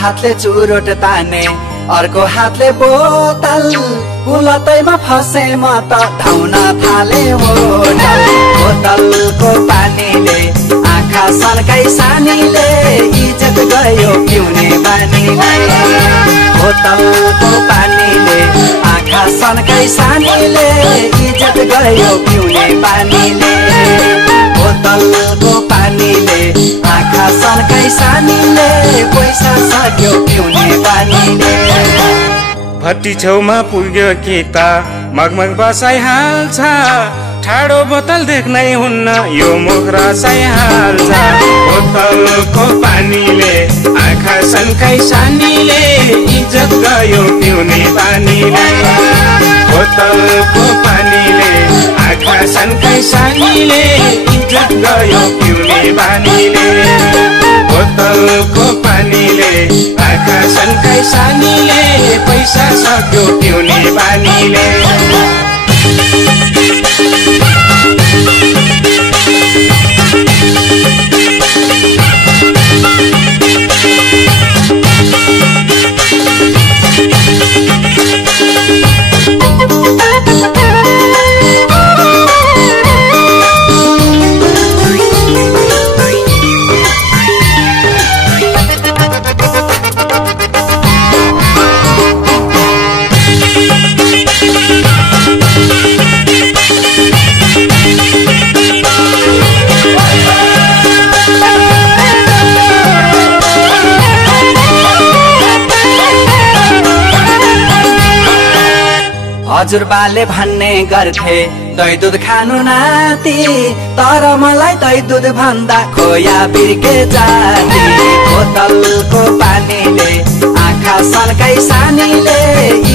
हातले चुरोट ताने अर्को हातले बोतल कुलतैमा फसे म त धाउन थाले होटल बोतलको पानीले आँखा सन्काई सानीले इज्जत गयो पिउने बानीलाई बोतलको पानीले आँखा सन्काई सानीले इज्जत गयो पिउने बानीले बोतलको पानीले आँखा सन्काई सानीले पैसा सक्यो पिउने बानीले भट्टी छेउमा पुग्यो कि त मगमग बसाइहाल्छ ठाडो बोतल देख्नै हुन्न यो मुख रसाइहाल्छ बोतलको पानीले आँखा सन्काई सानीले इज्जत गयो पिउने बानीले बोतलको पानीले आँखा सन्काई सानीले इज्जत गयो पिउने बानीले बोतलको पानीले आँखा सन्काई सानीले पैसा सक्यो पिउने बानीले हजुरबाले भन्ने गर्थे दही दुध खानु नाति तर मलाई दही दुध भन्दा खोया बिर्के जाति बोतलको पानीले आँखा सन्काई सानीले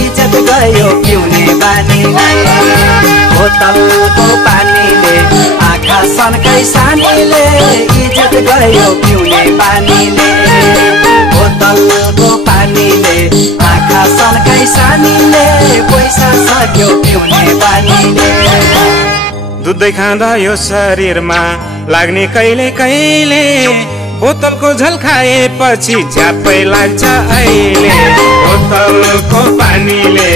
इज्जत गयो पिउने बानीलाई बोतलको पानीले आँखा सन्काई सानीले इज्जत गयो पिउने बानीले बोतलको पानीले आँखा सन्काई सानीले पैसा सक्यो पिउने बानीले दुधै खाँदा यो शरीरमा लाग्ने कहिले कहिले बोतलको झल खाएपछि झ्याप्पै लाग्छ अहिले बोतलको पानीले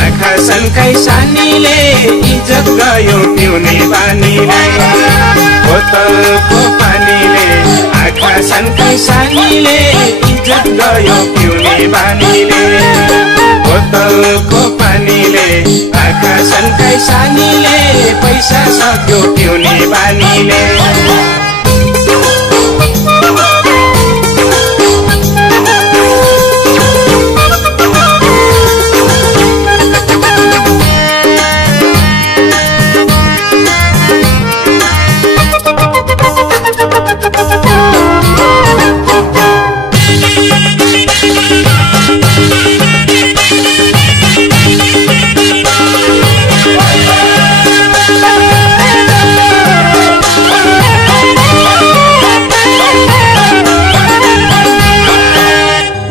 आँखा सन्काई सानीले इज्जत गयो पिउने बानीले बोतलको पानीले आँखा सन्काई सानीले इज्जत गयो पिउने बानीले बोतलको पानीले आँखा सन्काई सानीले पैसा सक्यो पिउने बानीले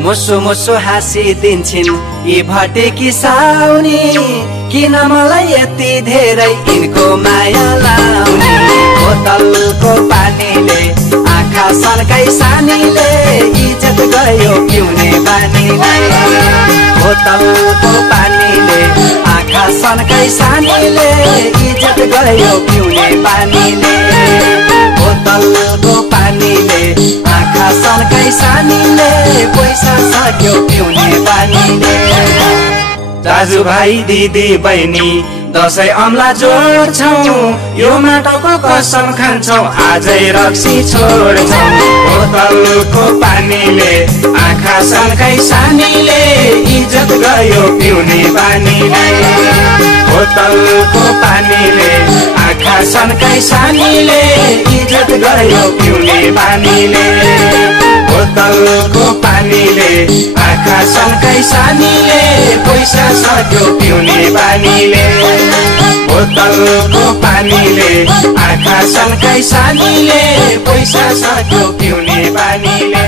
मुसु मुसु हाँसिदिन्छन् यी भटेकी साउनी किन मलाई यति धेरै यिनको माया लाउने बोतलको पानीले आँखा सन्काई सानीले इज्जत गयो पिउने बानीलाई बोतलको पानीले आँखा सन्काई सानीले इज्जत गयो पिउने बानीले बोतलको पानीले आँखा सन्काई सानीले पैसा सक्यो पिउने बानीले दाजुभाइ दिदी बहिनी दसैँ अम्ला जोड्छौँ यो माटोको कसम खान्छौँ आजै रक्सी छोड्छौँ बोतलको पानीले आँखा सन्काई सानीले इज्जत गयो पिउने बानीले बोतलको पानीले आँखा सन्काई सानीले इज्जत गयो पिउने बानीले बोतलको पानीले आँखा सन्काई सानीले पैसा सक्यो पिउने बानीले बोतलको पानीले आँखा सन्काई सानीले पैसा सक्यो पिउने बानीले